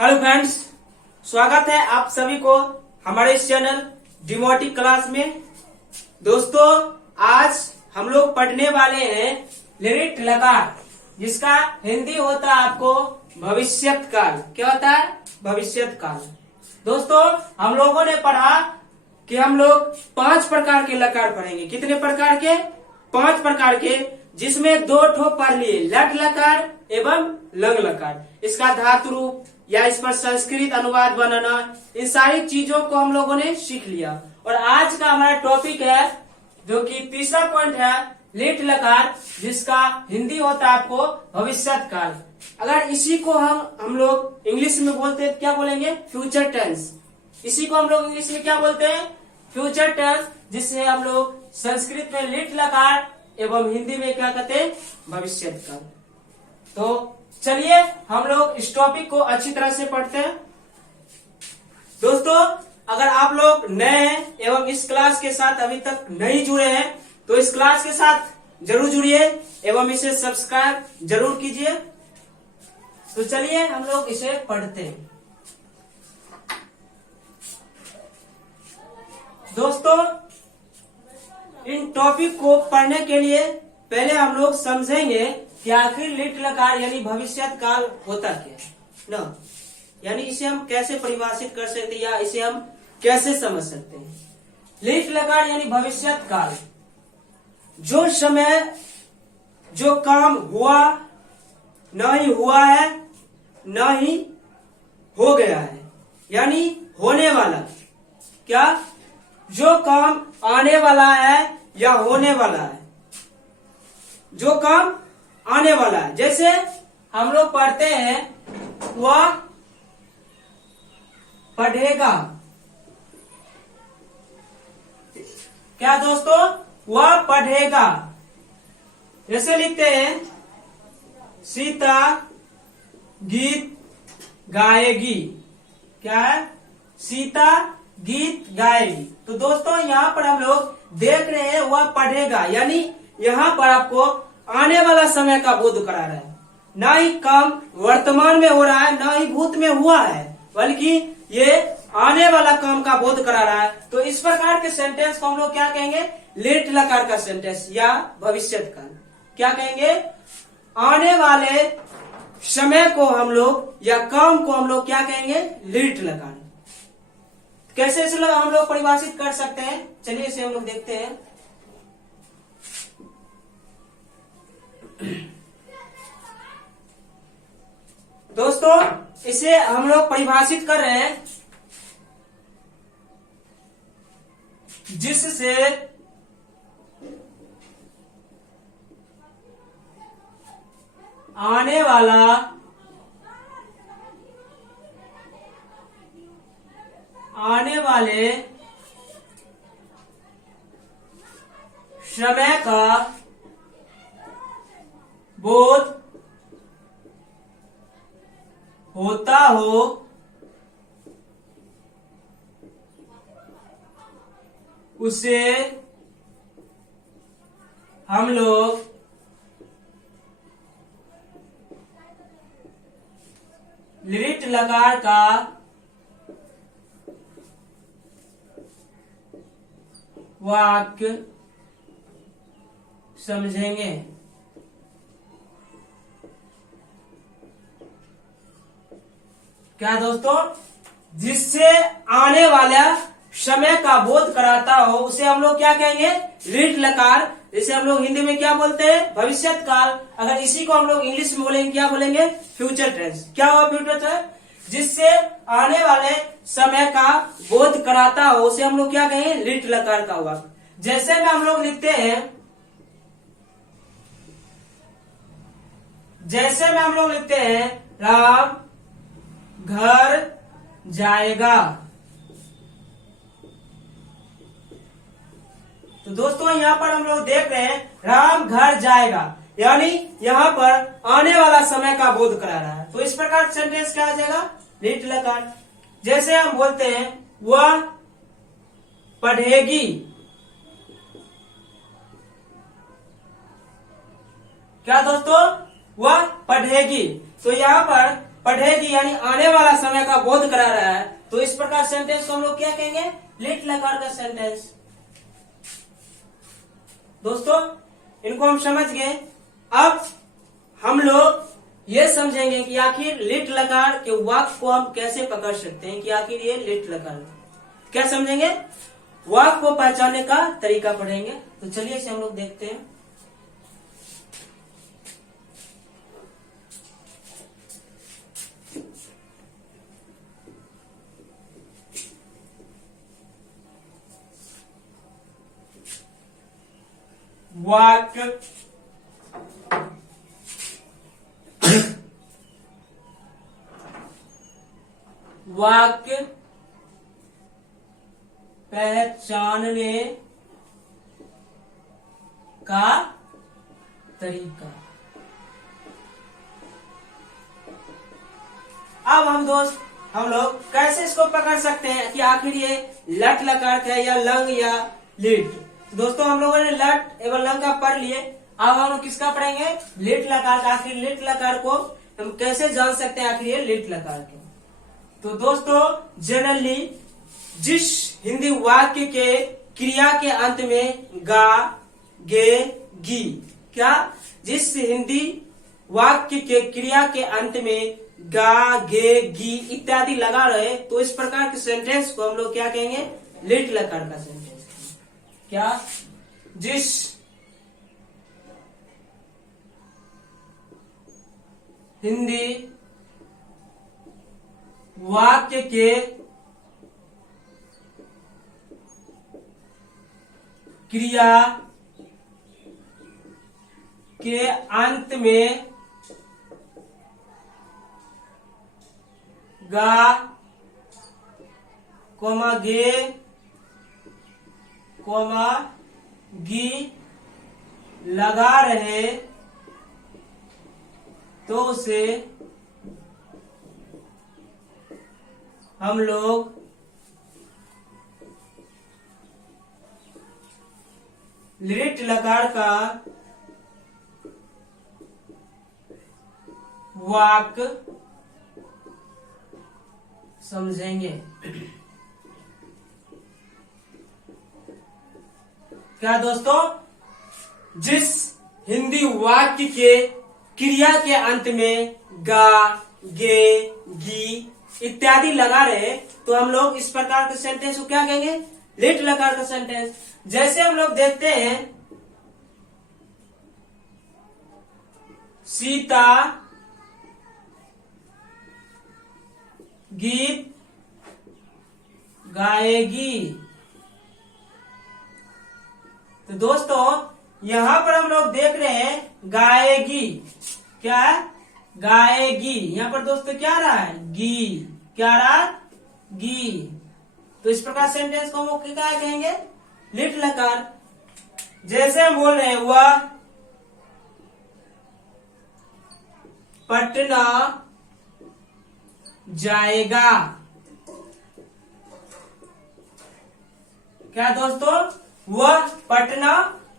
Hello friends, स्वागत है आप सभी को हमारे इस चैनल डिमोटिक क्लास में। दोस्तों, आज हम लोग पढ़ने वाले हैं लिरिट लकार, जिसका हिंदी होता है आपको भविष्यत काल। क्या होता है? भविष्यत काल। दोस्तों, हम लोगों ने पढ़ा कि हम लोग 5 प्रकार के लकार पढ़ेंगे। कितने प्रकार के? 5 प्रकार के, जिसमें 2 ठो पढ़ लिए, लट लकार एवं लंग लकार। इसका धातु रूप या इस पर संस्कृत अनुवाद बनाना, इन सारी चीजों को हम लोगों ने सीख लिया। और आज का हमारा टॉपिक है, जो कि तीसरा पॉइंट है, लिट लकार, जिसका हिंदी होता है आपको भविष्यत काल। अगर इसी को हम लोग इंग्लिश में बोलते हैं, क्या बोलेंगे? Future tense. इसी को हम लोग इंग्लिश में क्या बोलते हैं? फ्यूचर टेंस, जिससे हम लोग संस्कृत में लिट लकार एवं हिंदी में क्या कहते हैं? भविष्यत काल। तो चलिए हम लोग इस टॉपिक को अच्छी तरह से पढ़ते हैं। दोस्तों, अगर आप लोग नए हैं एवं इस क्लास के साथ अभी तक नहीं जुड़े हैं, तो इस क्लास के साथ जरूर जुड़िए एवं इसे सब्सक्राइब जरूर कीजिए। तो चलिए हम लोग इसे पढ़ते हैं। दोस्तों, इन टॉपिक को पढ़ने के लिए पहले हम लोग समझेंगे कि आखिर लिट लकार यानी भविष्यत काल होता क्या है ना, यानी इसे हम कैसे परिभाषित कर सकते हैं या इसे हम कैसे समझ सकते हैं। लिट लकार यानी भविष्यत काल, जो समय, जो काम हुआ, न ही हुआ है, न ही हो गया है, यानी होने वाला। क्या? जो काम आने वाला है या होने वाला है, जो काम आने वाला है। जैसे हम लोग पढ़ते हैं, वह पढ़ेगा। क्या दोस्तों? वह पढ़ेगा। जैसे लिखते हैं, सीता गीत गाएगी। क्या है? सीता गीत गाएगी। तो दोस्तों, यहाँ पर हम लोग देख रहे हैं वह पढ़ेगा, यानी यहाँ पर आपको आने वाला समय का बोध करा रहा है। ना ही काम वर्तमान में हो रहा है, ना ही भूत में हुआ है, बल्कि ये आने वाला काम का बोध करा रहा है। तो इस प्रकार के सेंटेंस को हम लोग क्या कहेंगे? लिट लकार का सेंटेंस या भविष्यत काल। क्या कहेंगे? आने वाले समय को हम लोग या काम को हम लोग क्या कहेंगे? लिट लकार। कैसे इसे हम लोग परिभाषित कर सकते हैं? चलिए इसे हम लोग देखते हैं। दोस्तों, इसे हम लोग परिभाषित कर रहे हैं, जिससे आने वाले समय का बोध होता हो, उसे हम लोग लिट लकार का वाक्य समझेंगे। क्या दोस्तों? जिससे आने वाला समय का बोध कराता हो, उसे हम लोग क्या कहेंगे? लिट लकार। जिसे हम लोग हिंदी में क्या बोलते हैं? भविष्यत काल। अगर इसी को हम लोग इंग्लिश में बोलेंगे, क्या बोलेंगे? Future tense. क्या हुआ फ्यूचर टेंस? जिससे आने वाले समय का बोध कराता हो, उसे हम लोग क्या कहेंगे? लिट लकार का हुआ। जैसे में हम लोग लिखते हैं, राम घर जाएगा। तो दोस्तों, यहाँ पर हम लोग देख रहे हैं राम घर जाएगा, यानी यहाँ पर आने वाला समय का बोध करा रहा है। तो इस प्रकार सेंटेंस क्या आ जाएगा? लिट लकार। जैसे हम बोलते हैं, वह पढ़ेगी। क्या दोस्तों? वह पढ़ेगी। तो यहाँ पर पढ़ेगी यानी आने वाला समय का बोध करा रहा है, तो इस प्रकार सेंटेंस को हम लोग क्या कहेंगे, लिट लकार का सेंटेंस। दोस्तों इनको हम समझ गए। अब हम लोग ये समझेंगे कि आखिर लिट लकार के वाक्य को हम कैसे पकड़ सकते हैं, कि आखिर ये लिट लकार क्या समझेंगे, वाक्य को पहचानने का तरीका पढ़ेंगे। तो चलिए इसे हम लोग देखते हैं। वाक्य वाक्य पहचानने का तरीका। अब हम लोग कैसे इसको पकड़ सकते हैं कि आखिर ये लट लकार है या लंग या लिट। दोस्तों हम लोगों ने लट एवं लंग का पढ़ लिए, अब हम लोग किसका पढ़ेंगे, लिट लकार का। आखिर लिट लकार को हम कैसे जान सकते हैं, आखिर ये लिट लकार के। तो दोस्तों जनरली जिस हिंदी वाक्य के क्रिया के अंत में गा गे गी, क्या, जिस हिंदी वाक्य के क्रिया के अंत में गा गे गी इत्यादि लगा रहे, तो इस प्रकार के सेंटेंस को हम लोग क्या कहेंगे, लिट लकार का सेंटेंस। क्या, जिस हिंदी वाक्य के क्रिया के अंत में गा कोमा गे कोमा गी लगा रहे, तो उसे हम लोग लिट लकार का वाक्य समझेंगे। क्या दोस्तों, जिस हिंदी वाक्य के क्रिया के अंत में गा गे गी इत्यादि लगा रहे, तो हम लोग इस प्रकार के सेंटेंस को क्या कहेंगे, लिट लकार का सेंटेंस। जैसे हम लोग देखते हैं, सीता गीत गाएगी। तो दोस्तों यहां पर हम लोग देख रहे हैं गाएगी, क्या है, गाएगी। यहां पर दोस्तों क्या रहा है, गी, क्या रहा, गी। तो इस प्रकार सेंटेंस को हम लोग क्या कहेंगे, लिट लकार। जैसे हम बोल रहे हैं, वह पटना जाएगा। क्या दोस्तों, वह पटना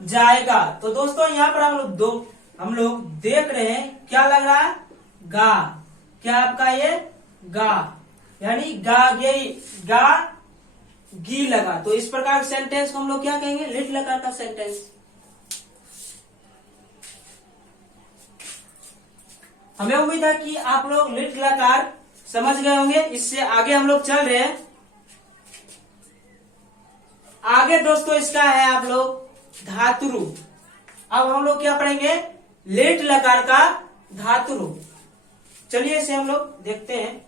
जाएगा। तो दोस्तों यहाँ पर हम लोग देख रहे हैं, क्या लग रहा है, गा। क्या आपका ये गा, यानी गा गे गा गी लगा। तो इस प्रकार सेंटेंस को हम लोग क्या कहेंगे, लिट लकार का सेंटेंस। हमें उम्मीद है कि आप लोग लिट लकार समझ गए होंगे। इससे आगे हम लोग चल रहे हैं। आगे दोस्तों इसका है आप लोग धातुरूप। अब हम लोग क्या पढ़ेंगे, लिट लकार का धातुरूप। चलिए इसे हम लोग देखते हैं।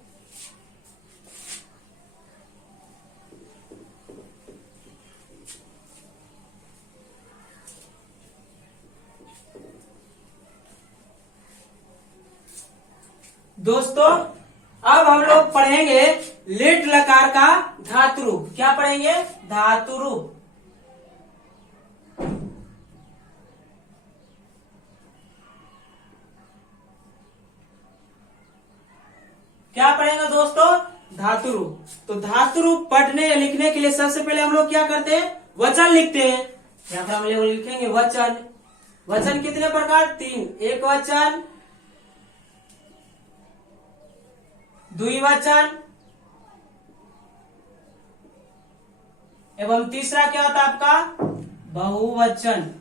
दोस्तों अब हम लोग पढ़ेंगे लिट लकार का धातुरूप। क्या पढ़ेंगे, धातुरूप। क्या पढ़ेंगे दोस्तों, धातुरूप। तो धातुरूप पढ़ने या लिखने के लिए सबसे पहले हम लोग क्या करते हैं, वचन लिखते हैं। यहाँ पर हम लोग लिखेंगे वचन। वचन कितने प्रकार, 3। एक वचन, द्विवचन एवं तीसरा क्या होता है आपका बहुवचन।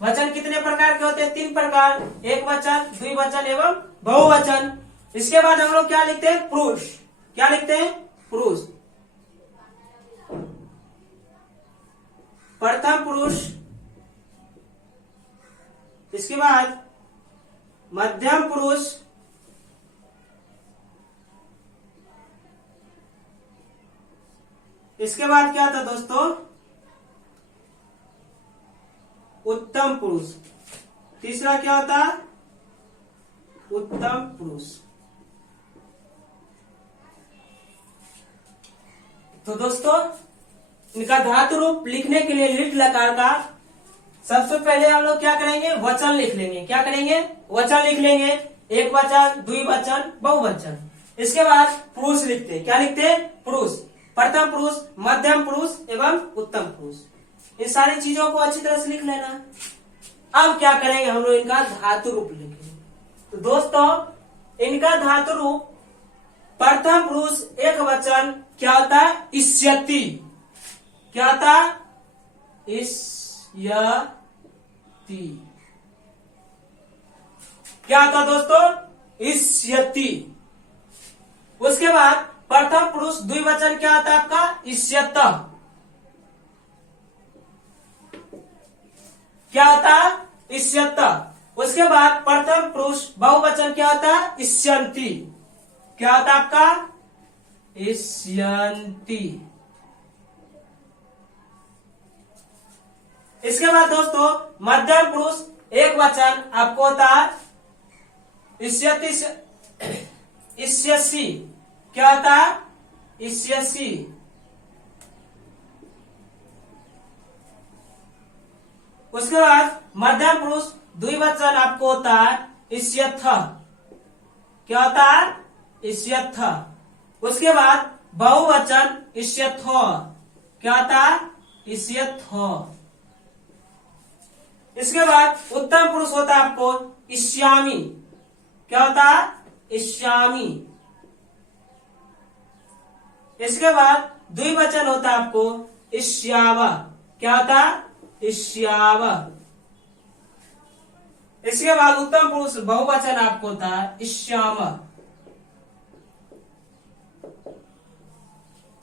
वचन कितने प्रकार के होते हैं? 3 प्रकार, एक वचन, द्विवचन एवं बहुवचन। इसके बाद हम लोग क्या लिखते हैं? पुरुष। क्या लिखते हैं? पुरुष। प्रथम पुरुष, इसके बाद मध्यम पुरुष, इसके बाद क्या था दोस्तों? उत्तम पुरुष। तीसरा क्या होता? उत्तम पुरुष। तो दोस्तों इनका धातु रूप लिखने के लिए लिट लकार का सबसे पहले हम लोग क्या करेंगे? वचन लिख लेंगे। क्या करेंगे? वचन लिख लेंगे। एक वचन, द्विवचन, बहुवचन। इसके बाद पुरुष लिखते हैं। क्या लिखते हैं? पुरुष। प्रथम पुरुष, मध्यम पुरुष एवं उत्तम पुरुष। इन सारी चीजों को अच्छी तरह से लिख लेना। अब क्या करेंगे? हम लोग इनका धातु रूप लिखेंगे। तो दोस्तों इनका धातु रूप प्रथम पुरुष एक वचन क्या होता है? इष्यति। क्या होता? इष्यति। क्या होता दोस्तों? इष्यति। उसके बाद प्रथम पुरुष द्विवचन क्या होता है आपका? इष्यतः। क्या होता? इष्यतः। उसके बाद प्रथम पुरुष बहुवचन क्या होता है? इष्यन्ति। क्या होता है आपका? इष्यन्ति। इसके बाद दोस्तों मध्यम पुरुष एक वचन आपको होता है इष्यति, इष्यसि। क्या होता है? इष्यसि। उसके बाद मध्यम पुरुष द्विवचन आपको होता है इष्यथ। क्या होता है? इष्यथ। उसके बाद बहुवचन इष्यथो। क्या होता है? इष्यथो। इसके बाद उत्तम पुरुष होता है आपको इष्यामि। क्या होता है? इष्यामि। इसके बाद द्विवचन होता है आपको इष्याव। क्या होता है? इष्याव। इसके बाद उत्तम पुरुष बहुवचन आपको होता है इष्याम।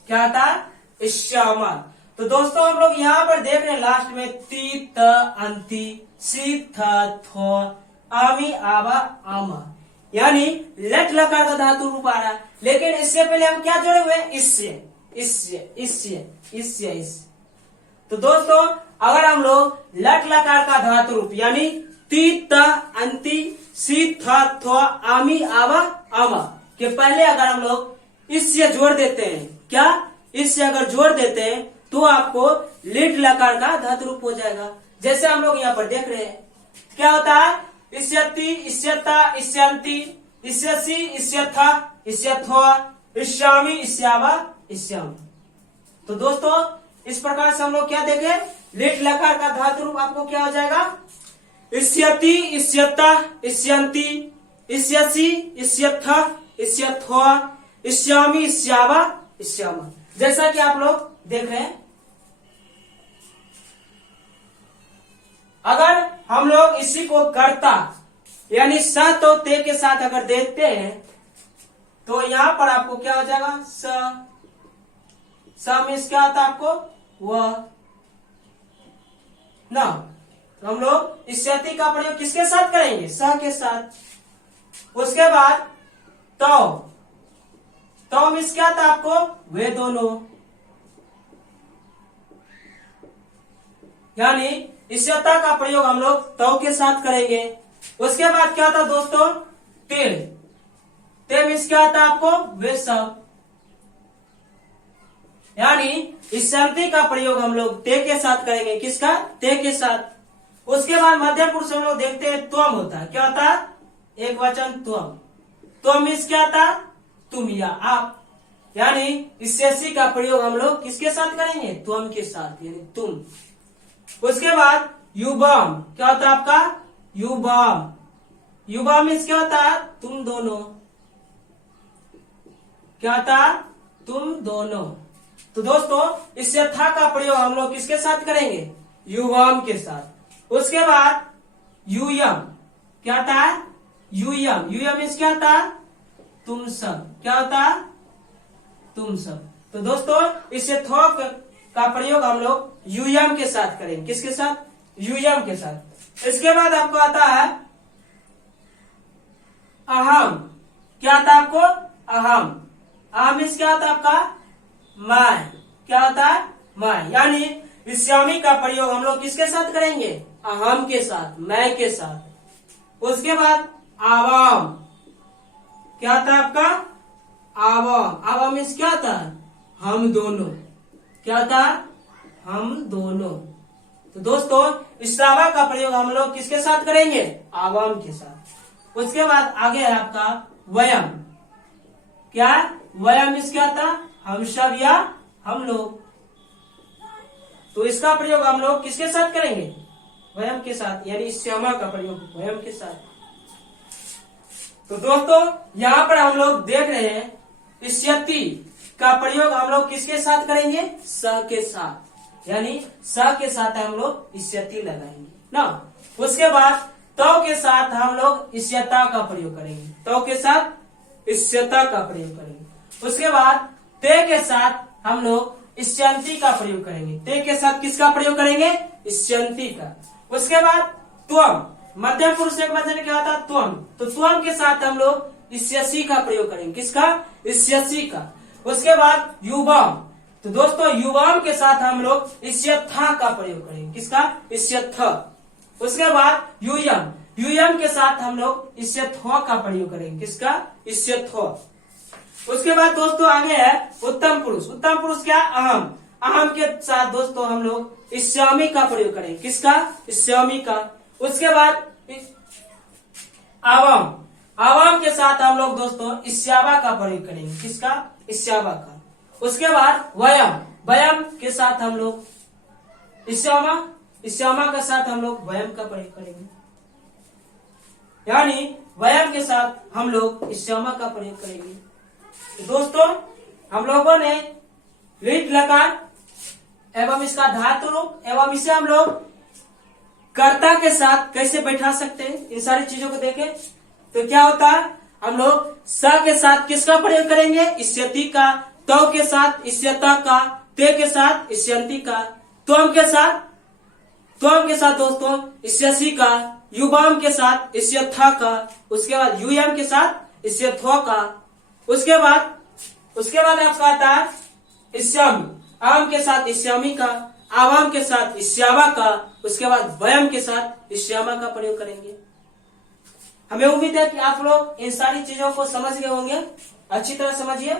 क्या होता है? इष्याम। तो दोस्तों हम लोग यहाँ पर देख रहे हैं लास्ट में ती त अंति सी थ थो आमी आवा आमा, यानी लट लकार का धातु रूप आ रहा है। लेकिन इससे पहले हम क्या जोड़े हुए हैं? इससे, इससे, इससे, इससे, इससे। तो दोस्तों अगर हम लोग लट लकार का धातु रूप यानी ती त अंति सी थ थो आमी आवा आमा के पहले अगर हम लोग इससे जोड़ देते हैं, क्या इससे अगर जोड़ देते हैं तो आपको लिट लकार का धातु रूप हो जाएगा। जैसे हम लोग यहाँ पर देख रहे हैं क्या होता है? इष्यति, इष्यता, इष्यन्ति, इष्यसि, इष्यथा, इष्यथो, इष्यामि, इष्यावा, इष्याम। तो दोस्तों इस प्रकार से हम लोग क्या देखे? लिट लकार का धातु रूप आपको क्या हो जाएगा? इष्यति, इष्यता, इष्यन्ति, इष्यसि, इष्यथा, इष्यथो, इष्यामि, इष्यावा, इष्याम। जैसा कि आप लोग देख रहे हैं। अगर हम लोग इसी को कर्ता यानी स तो ते के साथ अगर देखते हैं तो यहां पर आपको क्या हो जाएगा? स मीन्स क्या होता है आपको? वह ना। तो हम लोग इष्यति का प्रयोग किसके साथ करेंगे? स के साथ। उसके बाद तो मीन्स क्या था आपको? वे दोनों, यानी इष्यता का प्रयोग हम लोग तो के साथ करेंगे। उसके बाद क्या था दोस्तों? ते मीन्स क्या था आपको? वे सब, यानी इष्यन्ति का प्रयोग हम लोग ते के साथ करेंगे। किसका? ते के साथ। उसके बाद मध्यम पुरुष हम लोग देखते हैं त्वम होता है। क्या होता है? एक वचन त्वम। त्वम मीन्स क्या था? तुम या आप, यानी इष्यसि का प्रयोग हम लोग किसके साथ करेंगे? त्वम के साथ, यानी तुम। उसके बाद युवाम। क्या होता है आपका? युवाम। युवा मीन्स क्या होता है? तुम दोनों। क्या होता है? तुम दोनों। तो दोस्तों इससे था का प्रयोग हम लोग किसके साथ करेंगे? युवाम के साथ। उसके बाद यूयम। क्या होता है? यूयम। यूयम मीन्स क्या होता है? तुम सब। क्या होता है? तुम सब। तो दोस्तों इससे थोक का प्रयोग हम लोग यूयम के साथ करेंगे। किसके साथ? यूयम के साथ। इसके बाद आपको आता है अहम। क्या आता है आपको? अहम। अहम मीन्स क्या होता है आपका? मैं। क्या होता है? मैं। यानी इस श्यामी का प्रयोग हम लोग किसके साथ करेंगे? अहम के साथ, मैं के साथ। उसके बाद आवाम। क्या होता है आपका? आवाम। आवाम मीन्स क्या होता है? हम दोनों। क्या होता है? हम दोनों। तो दोस्तों इस सावा का प्रयोग हम लोग किसके साथ करेंगे? आवाम के साथ। उसके बाद आगे है आपका वयम। क्या? वयम मीन्स क्या होता है? हम सब या हम लोग। तो इसका प्रयोग हम लोग किसके साथ करेंगे? वयम के साथ, यानी श्यामा का प्रयोग वयम के साथ। तो दोस्तों यहाँ पर हम लोग देख रहे हैं इष्यति का प्रयोग हम लोग किसके साथ करेंगे? स के साथ, यानी स के साथ हम लोग इष्यति लगाएंगे ना। उसके बाद तो के साथ हम लोग इष्यता का प्रयोग करेंगे। तो के साथ इष्यता का प्रयोग करेंगे। उसके बाद ते के साथ हम लोग इष्यंती का प्रयोग करेंगे। ते के साथ किसका प्रयोग करेंगे? इष्यंती का। उसके बाद त्वम। मध्यम पुरुष एक वचन क्या होता है? त्वम। तो त्वम के साथ हम लोग इष्यसी का प्रयोग करेंगे। किसका? इष्यसी का। उसके बाद युवाम। तो दोस्तों युवाम के साथ हम लोग इष्यथा का प्रयोग करेंगे। किसका? इष्यथ। उसके बाद यूयम। यूयम के साथ हम लोग इष्यथो का प्रयोग करेंगे। किसका? इष्यथो। उसके बाद दोस्तों आगे है उत्तम पुरुष। उत्तम पुरुष क्या? अहम। अहम के साथ दोस्तों हम लोग इष्यामी का प्रयोग करेंगे। किसका? इष्यामी का। उसके बाद आवाम। आवाम के साथ हम लोग दोस्तों इष्यावा का प्रयोग करेंगे। किसका? इष्यावा का। उसके बाद वयम। वयम के साथ हम लोग इष्यामा। इष्यामा के साथ हम लोग वयम का प्रयोग करेंगे, यानी वयम के साथ हम लोग इष्यामा का प्रयोग करेंगे। तो दोस्तों हम लोगों ने लिट लकार एवं इसका धातु रूप एवं इसे हम लोग कर्ता के साथ कैसे बैठा सकते हैं, इन सारी चीजों को देखें। तो क्या होता है? हम लोग स के साथ किसका प्रयोग करेंगे? इष्यति का। तो के साथ इष्यता का। ते के साथ इष्यंती का। त्वम के साथ दोस्तों इष्यसी का। युवाम के साथ इष्यथा का। उसके बाद यूयम के साथ इष्यथो का। उसके बाद आपका आता है इष्यामी। आम के साथ इष्यामी का। आवाम के साथ इष्यावा का। उसके बाद वयम के साथ इष्यामा का प्रयोग करेंगे। हमें उम्मीद है कि आप लोग इन सारी चीजों को समझ गए होंगे। अच्छी तरह समझिए।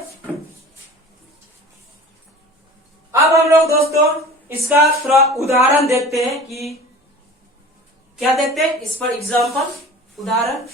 अब हम लोग दोस्तों इसका थोड़ा उदाहरण देखते हैं कि क्या देखते हैं इस पर एग्जाम्पल, उदाहरण।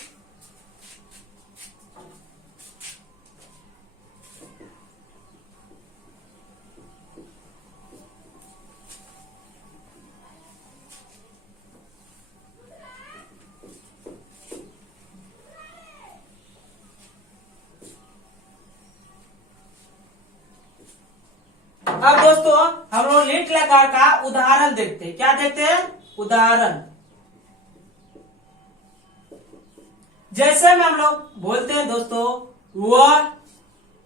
अब दोस्तों हम लोग लिट लकार का उदाहरण देखते हैं। क्या देखते हैं? उदाहरण। जैसे में हम लोग बोलते हैं दोस्तों वह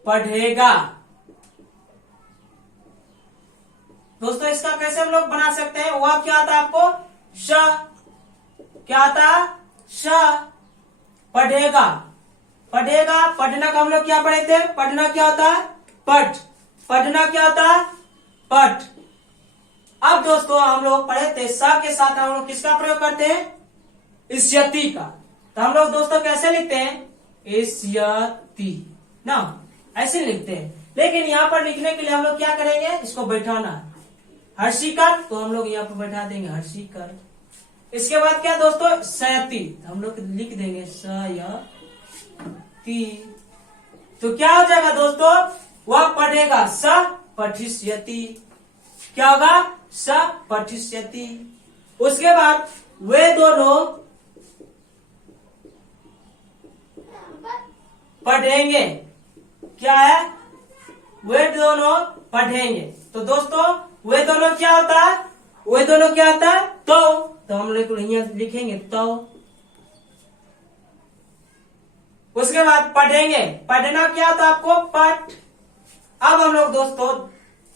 पढ़ेगा। दोस्तों इसका कैसे हम लोग बना सकते हैं? वह क्या आता है आपको? श। क्या आता है? श। पढ़ेगा। पढ़ेगा, पढ़ना का हम लोग क्या पढ़े थे? पढ़ना क्या होता है? पठ। पढ़ना क्या होता है? पठ। अब दोस्तों हम लोग पढ़े थे स के साथ हम लोग किसका प्रयोग करते हैं? इष्यति का। तो हम लोग दोस्तों कैसे लिखते हैं? इष्यति ना, ऐसे लिखते हैं। लेकिन यहाँ पर लिखने के लिए हम लोग क्या करेंगे? इसको बैठाना। हर्षिकर, तो हम लोग यहाँ पर बैठा देंगे हर्षिकर। इसके बाद क्या दोस्तों? सयति, हम लोग लिख देंगे सयति। तो क्या हो जाएगा दोस्तों? वह पढ़ेगा। स पठिष्यति। क्या होगा? स पठिष्यति। उसके बाद वे दोनों पढ़ेंगे। क्या है? वे दोनों पढ़ेंगे। तो दोस्तों वे दोनों क्या होता है? वे दोनों क्या होता है? तो हम लोग यहाँ लिखेंगे तो। उसके बाद पढ़ेंगे, पढ़ना क्या था आपको? पठ। अब हम लोग दोस्तों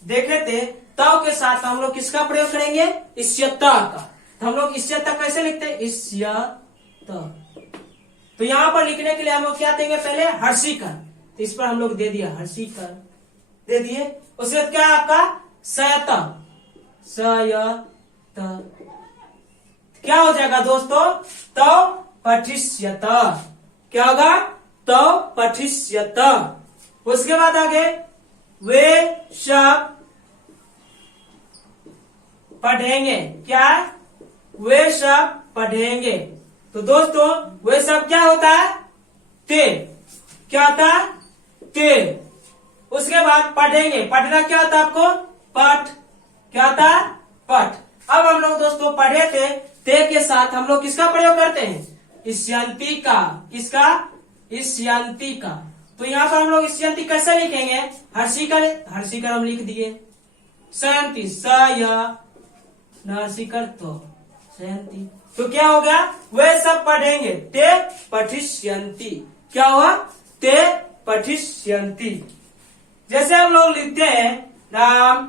देखे थे तो के साथ हम लोग किसका प्रयोग करेंगे? इष्यत का। तो हम लोग इष्यत कैसे लिखते हैं? इष्यत। तो यहाँ पर लिखने के लिए हम लोग क्या देंगे? पहले हर्षिकर। तो इस पर हम लोग दे दिया हर्षिकर, दे दिए। उसके बाद क्या आपका? सयत। सयत क्या हो जाएगा दोस्तों? तो पठिष्यत। क्या होगा? तो पठिष्यत। उसके बाद आगे वे सब पढ़ेंगे। क्या? वे सब पढ़ेंगे। तो दोस्तों वे सब क्या होता है? ते। क्या होता है? ते। उसके बाद पढ़ेंगे, पढ़ना क्या होता है आपको? पठ। क्या होता है? पठ। अब हम लोग दोस्तों पढ़े थे, ते के साथ हम लोग किसका प्रयोग करते हैं? इष्यन्ति का। किसका? इष्यन्ति का। तो यहाँ पर हम लोग इष्यन्ति कैसे लिखेंगे? हर्षिकर, हर्षिकर हम लिख दिए। सयन्ति, हर्षिकर तो सयन्ति। तो क्या हो गया? वे सब पढ़ेंगे। ते पठिष्यन्ति। क्या हुआ? ते पठिष्यन्ति। जैसे हम लोग लिखते हैं राम